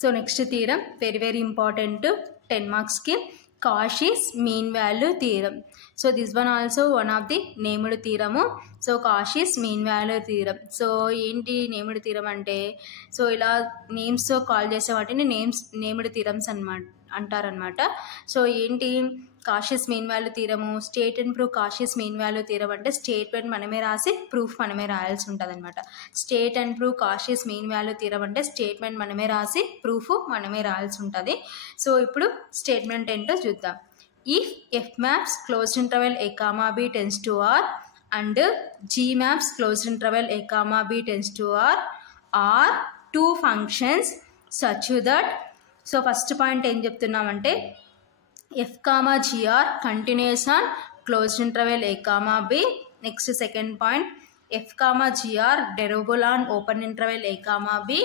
So next theorem very important 10 marks ki Cauchy's mean value theorem. So this one also one of the named theorem. So Cauchy's mean value theorem. So ఏంటి named theorem అంటే so ఇలా names తో call చేసే వాటిని named theorems అంటారనమాట. So ఏంటి Cauchy's mean value theorem, state and prove Cauchy's mean value theorem అంటే statement మనమే రాసి ప్రూఫ్ మనమే రాయాల్సి ఉంటుంది అనమాట. State and prove Cauchy's mean value theorem అంటే స్టేట్మెంట్ మనమే రాసి ప్రూఫ్ మనమే రాయాల్సి ఉంటుంది. సో ఇప్పుడు స్టేట్మెంట్ ఏంటో చూద్దాం. If F maps closed interval a comma b tends to R and G maps closed interval a comma b tends to R are two functions such that, so first point ఏం చెప్తున్నామంటే F comma G are continuous on closed interval a comma b. Next second point, F comma G are derivable on open interval a comma b.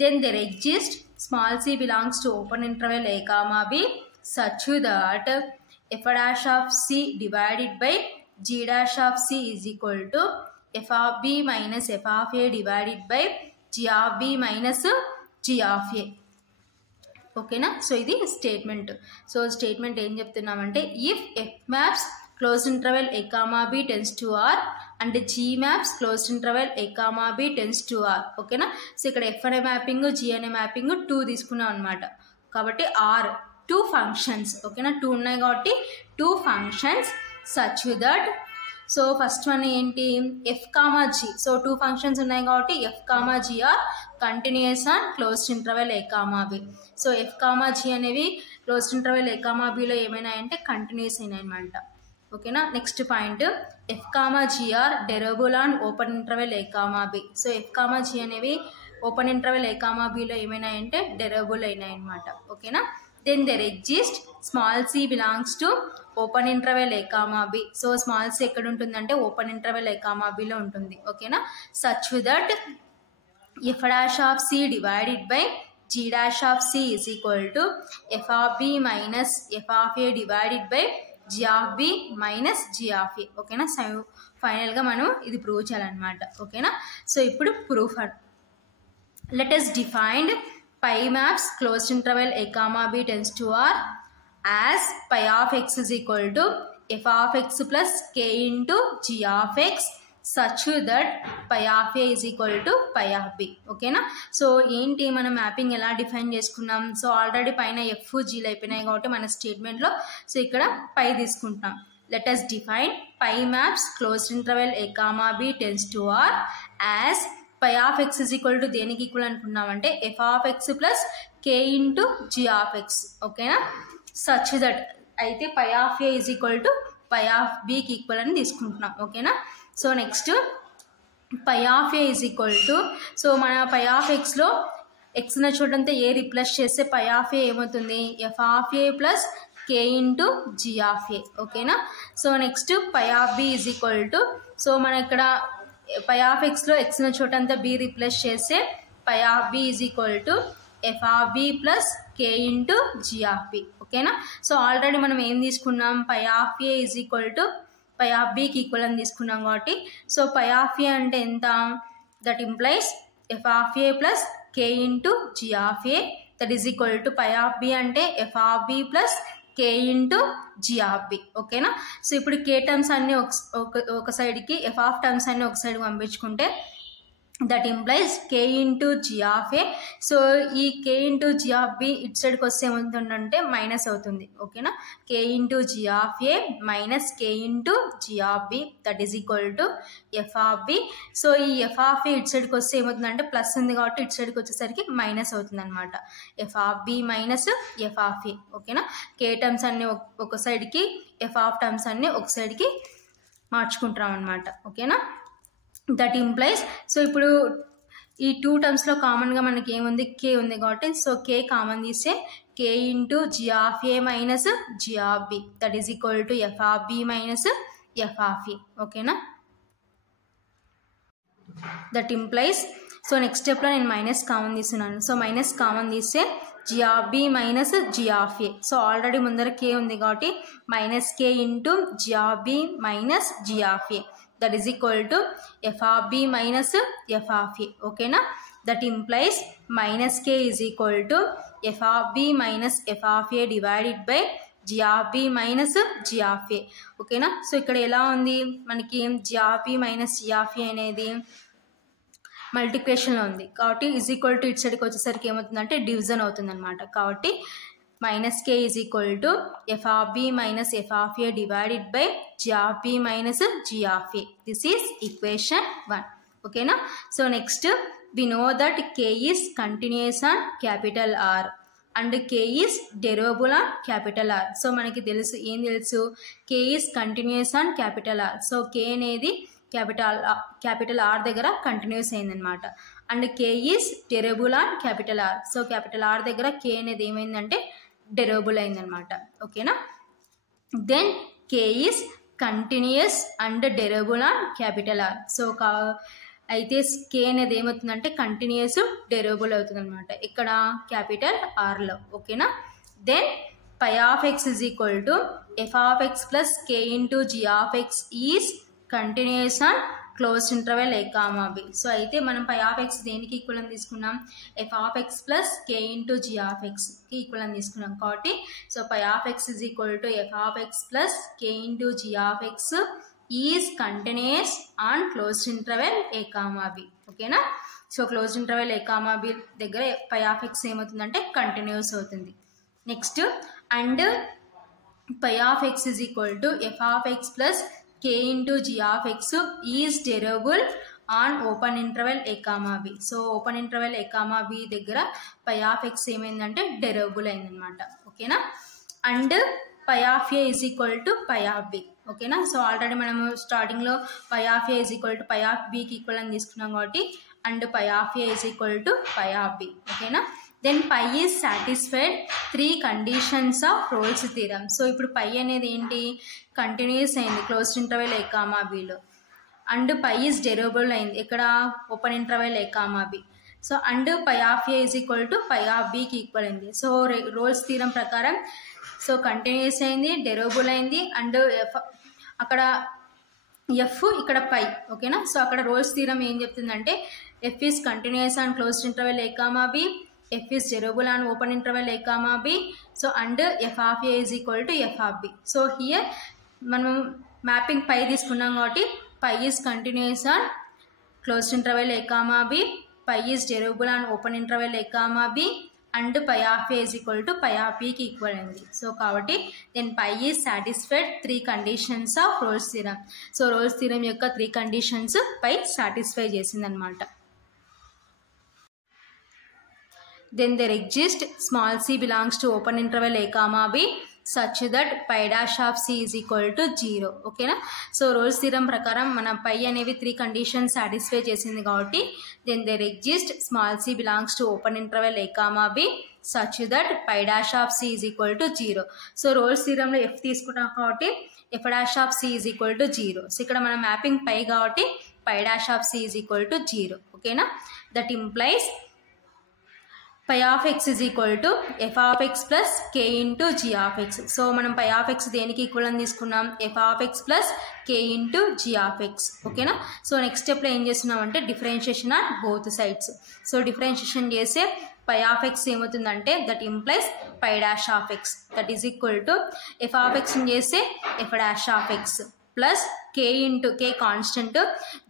Then there exists small c belongs to open interval a comma b such that f dash of c divided by g dash of c is equal to f of b minus f of a divided by g of b minus g of a. ఓకేనా. So ఇది statement. So statement ఏం చెప్తున్నామంటే if F maps closed interval A comma B tends to R and G maps closed interval A comma B tends to R. ఓకేనా. So ఇక్కడ F అనే mapping G అనే mapping 2 తీసుకున్నాం అనమాట. కాబట్టి ఆర్ 2 ఫంక్షన్స్. ఓకేనా. 2 ఉన్నాయి కాబట్టి 2 functions such that, so first one ఏంటి F comma G. So 2 functions ఉన్నాయి కాబట్టి F comma G are continuous on closed interval A comma B. So F comma G అనేవి క్లోజ్డ్ ఇంటర్వెల్ ఏ కామా బిలో ఏమైనా అంటే కంటిన్యూస్ అయినాయి అనమాట. ఓకేనా. Next point F comma G are derivable on open interval A comma B. So F comma G అనేవి open interval ఏ comma బిలో ఏమైనా అంటే డెరబుల్ అయినాయి అనమాట. ఓకేనా. Then there exist small c belongs to open interval A comma B. So small c ఎక్కడ ఉంటుందంటే open interval ఏ comma బిలో ఉంటుంది. ఓకేనా. Such that f dash of c divided by g dash of c is equal to f of b minus f of a divided by g of b minus g of a. ఓకేనా. So ఫైనల్గా మనం ఇది prove చేయాలన్నమాట. ఓకేనా. So ఇప్పుడు proof. Let us define pi maps closed interval a comma b tends to R as pi of x is equal to f of x plus k into g of x such that pi of a is equal to pi of b. ఓకేనా. So ఏంటి మనం mapping ఎలా define చేసుకున్నాం. So already పైన F జీలు అయిపోయినాయి కాబట్టి మన స్టేట్మెంట్లో so ఇక్కడ పై తీసుకుంటున్నాం. Let us define pi maps closed interval a comma b tends to R as pi of x is equal to దేనికి equal అనుకున్నామంటే f of x plus k into g of x. ఓకేనా. Such that అయితే pi of a is equal to pi of b కి equal అని తీసుకుంటున్నాం. ఓకేనా. So next pi of A is equal to, so మన pi of ఎక్స్లో X ఉన్న చోటంతా ఏ replace చేస్తే పై ఆఫ్ ఏ ఏమవుతుంది F of A plus K into G of ఏ. ఓకేనా. So next pi of B is equal to, so మన ఇక్కడ పై of ఎక్స్లో X ఉన్న చోటంతా బి రిప్లేస్ చేస్తే phi of B is equal to F of B plus K into G of B. ఓకేనా. So already మనం ఏం తీసుకున్నాం phi of A is equal to pi of బికి ఈక్వల్ అని తీసుకున్నాం కాబట్టి సో పై ఆఫ్ ఏ అంటే ఎంత, that implies F of A plus K into G of A that is equal to pi of B అంటే F of B plus K into G of B. ఓకేనా. So ఇప్పుడు k terms అన్ని ఒక సైడ్కి F of terms అన్ని ఒక సైడ్కి పంపించుకుంటే that implies K into G of A. So ఈ K into G of B ఇటు సైడ్కి వస్తే ఏమవుతుందంటే మైనస్ అవుతుంది. ఓకేనా. K into G of A minus K into G of B that is equal to F of B. So ఈ F of A ఇటు సైడ్కి వస్తే ఏమవుతుందంటే ప్లస్ ఉంది కాబట్టి ఇటు సైడ్కి వచ్చేసరికి మైనస్ అవుతుంది అనమాట. F of B minus F of ఏ. ఓకేనా. కే టర్మ్స్ అన్ని ఒక సైడ్కి ఎఫ్ ఆఫ్ టర్మ్స్ అన్ని ఒక సైడ్కి మార్చుకుంటాం అనమాట. ఓకేనా. దట్ ఇంప్లైస్, సో ఇప్పుడు ఈ 2 టర్మ్స్లో కామన్గా మనకి ఏముంది కే ఉంది కాబట్టి సో కే కామన్ తీస్తే K into G of A minus G of B that is equal to F of B minus F of ఏ. ఓకేనా. దట్ ఇంప్లైస్, సో నెక్స్ట్ స్టెప్లో నేను మైనస్ కామన్ తీస్తున్నాను. సో మైనస్ కామన్ తీస్తే G of B minus G of A. So already ముందర K ఉంది కాబట్టి minus K into G of B minus G of A that is equal to F of B minus F of ఏ. ఓకేనా. That implies minus k is equal to F of B minus F of a divided by g of B minus G of ఏ. ఓకేనా. So ఇక్కడ ఎలా ఉంది మనకి g of B minus G of a అనేది మల్టిప్లికేషన్లో ఉంది కాబట్టి ఈజ్ ఈక్వల్ టు ఇటు సైడ్కి వచ్చేసరికి ఏమవుతుందంటే డివిజన్ అవుతుంది అనమాట. కాబట్టి minus k is equal to F of B minus F of a divided by g of B minus G of a. This is equation 1. ఓకేనా. So next we know that k is continuous on capital R and k is derivable on capital R. So మనకి తెలుసు ఏం తెలుసు k is continuous on capital R. So k అనేది capital R దగ్గర continuous అయిందనమాట. And k is derivable on capital R. So capital R దగ్గర k అనేది ఏమైందంటే డెరివబుల్ అయిందనమాట. ఓకేనా. Then k is continuous and derivable on capital R. So అయితే k అనేది ఏమవుతుందంటే కంటిన్యూస్ డెరివబుల్ అవుతుంది అనమాట ఇక్కడ క్యాపిటల్ ఆర్లో. ఓకేనా. Then phi of x is equal to F of x plus K into G of x is continuous on close interval A comma B. So అయితే మనం పై ఆఫ్ ఎక్స్ దేనికి equal అని తీసుకున్నాం f of x plus K into G of ఎక్స్కి equal అని తీసుకున్నాం కాబట్టి so phi of x is equal to F of x plus K into G of x is continuous on closed interval A comma b. ఓకేనా. So closed interval ఏ comma b దగ్గర pi of x ఏమవుతుందంటే continuous అవుతుంది. Next and pi of x is equal to F of x plus K into G of x is derivable on open interval A comma B. So open interval A comma b దగ్గర pi of x ఏమైందంటే derivable అయిందనమాట. ఓకేనా. And pi of A is equal to pi of B. ఓకేనా. So already మనము స్టార్టింగ్లో phi of A is equal to pi of బికి equal అని తీసుకున్నాం కాబట్టి and pi of A is equal to pi of B. ఓకేనా. Then phi is satisfied 3 conditions of Rolle's theorem. So ఇప్పుడు phi అనేది ఏంటి కంటిన్యూస్ అయింది క్లోజ్డ్ ఇంటర్వెల్ ఏ comma బిలో అండ్ పై ఈజ్ డెరివబుల్ అయింది ఇక్కడ open interval A comma B. So and pi of A is equal to pi of బికి equal అయింది. So Rolle's theorem ప్రకారం సో కంటిన్యూస్ అయింది డెరివబుల్ అయింది అండ్ అక్కడ ఎఫ్ ఇక్కడ పై. ఓకేనా. సో అక్కడ రోల్స్ థీరం ఏం చెప్తుందంటే f is continuous on closed interval A comma b, f is derivable on open interval A comma B. So and f of A is equal to F of B. So here మనం mapping phi తీసుకున్నాం కాబట్టి phi is continuous on closed interval A comma b, phi is derivable on open interval A comma b and pi of A is equal to pi of బికి equal అయింది. So కాబట్టి then phi is satisfied 3 conditions of Rolle's theorem. So Rolle's theorem యొక్క 3 conditions phi satisfy చేసిందనమాట. Then there exist small c belongs to open interval A comma b such that pi dash of c is equal to 0. ఓకేనా. So Rolle's theorem ప్రకారం మన పై అనేవి 3 conditions satisfy చేసింది కాబట్టి then there exist small c belongs to open interval A comma b such that pi dash of c is equal to 0. So Rolle's థీరంలో f తీసుకున్నాం కాబట్టి f dash of c is equal to 0. So ఇక్కడ మన mapping phi కాబట్టి phi dash of c is equal to 0. ఓకేనా. That implies phi of x is equal to F of x plus K into G of x. So మనం phi of x దేనికి equal అని తీసుకున్నాం f of x plus K into G of x. ఓకేనా. So next స్టెప్లో ఏం చేస్తున్నాం అంటే differentiation on both sides. So differentiation చేసే పై ఆఫ్ ఎక్స్ ఏమవుతుందంటే that implies pi dash of x that is equal to F of ఎక్స్ని చేస్తే f dash of x plus K into k constant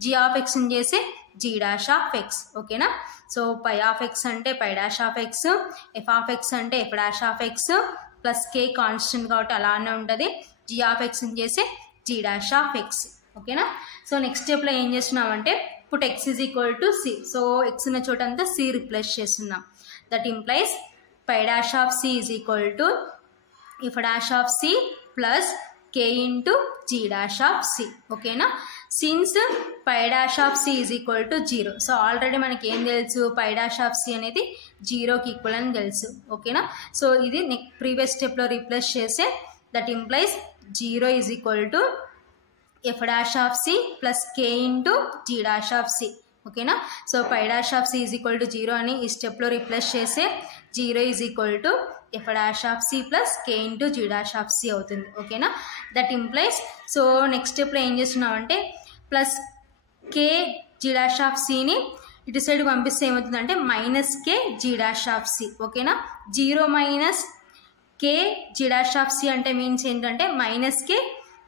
g of ఎక్స్ని చేస్తే g dash of x. ఓకేనా. So phi of x అంటే phi dash of x, f of x అంటే f dash of x plus k constant కాబట్టి అలానే ఉంటుంది g of ఎక్స్ని చేస్తే జీ డాష్ ఆఫ్ ఎక్స్. ఓకేనా. సో నెక్స్ట్ స్టెప్లో ఏం చేస్తున్నామంటే put x is equal to c. So x ఉన్న చోట అంతా సి రిప్లేస్ చేస్తున్నాం. That implies pi dash of c is equal to f dash of c plus k into g dash of c. ఓకేనా. Since pi dash of c is equal to 0. So already మనకి ఏం తెలుసు పై dash of C అనేది 0కి equal అని తెలుసు. ఓకేనా. So ఇది ప్రీవియస్ స్టెప్లో రీప్లేస్ చేస్తే that implies 0 is equal to f dash of c plus K into g dash of c. ఓకేనా. So phi dash of c is equal to 0 అని ఈ స్టెప్లో రీప్లేస్ చేస్తే 0 is equal to f dash of c plus K into g dash of c అవుతుంది. ఓకేనా. That implies so next స్టెప్లో ఏం చేస్తున్నామంటే plus k g dash of సిని ఇటు సైడ్ పంపిస్తే ఏమవుతుందంటే minus k g dash of c. ఓకేనా, 0 minus k g dash of c అంటే మీన్స్ ఏంటంటే minus k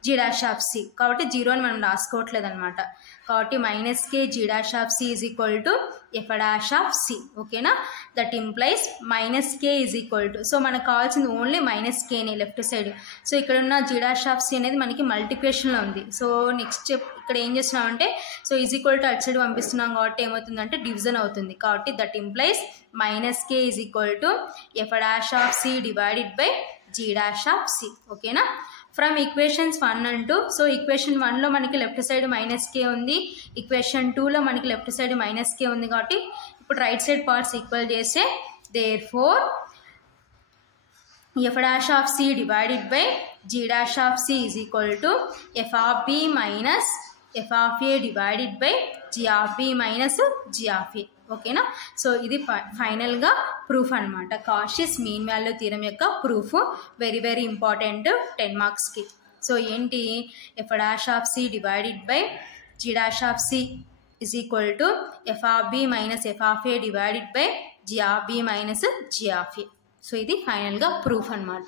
g dash of c. కాబట్టి 0 అని మనం రాసుకోవట్లేదు అనమాట. కాబట్టి minus k g dash of c is equal to f dash of c. ఓకేనా, that implies minus k is equal to, so మనకు కావాల్సింది ఓన్లీ మైనస్ కేని లెఫ్ట్ సైడ్. సో ఇక్కడ ఉన్న జీ డాష్ ఆఫ్ సి అనేది మనకి మల్టిప్లికేషన్లో ఉంది. సో నెక్స్ట్ స్టెప్ ఇక్కడ ఏం చేస్తున్నామంటే, సో ఈజ్ ఈక్వల్ టు అటు సైడ్ పంపిస్తున్నాం కాబట్టి ఏమవుతుందంటే డివిజన్ అవుతుంది. కాబట్టి that implies minus k is equal to f dash of c divided by g dash of c. ఓకేనా, from equations 1 and 2. So equation 1లో మనకి లెఫ్ట్ సైడ్ మైనస్ కే ఉంది, ఈక్వేషన్ 2లో మనకి లెఫ్ట్ సైడ్ మైనస్ కే ఉంది. కాబట్టి ఇప్పుడు రైట్ సైడ్ పార్ట్స్ ఈక్వల్ చేస్తే therefore f dash of c divided by g dash of c is equal to F of B minus F of a divided by g of B minus G of ఏ. ఓకేనా, so ఇది ఫైనల్గా proof అనమాట. Cauchy's mean value theorem యొక్క proof very very important 10 మార్క్స్కి. So ఏంటి, f dash of c divided by g dash of c is equal to F of B minus F of a divided by g of B minus G of A. So ఇది ఫైనల్గా proof అనమాట.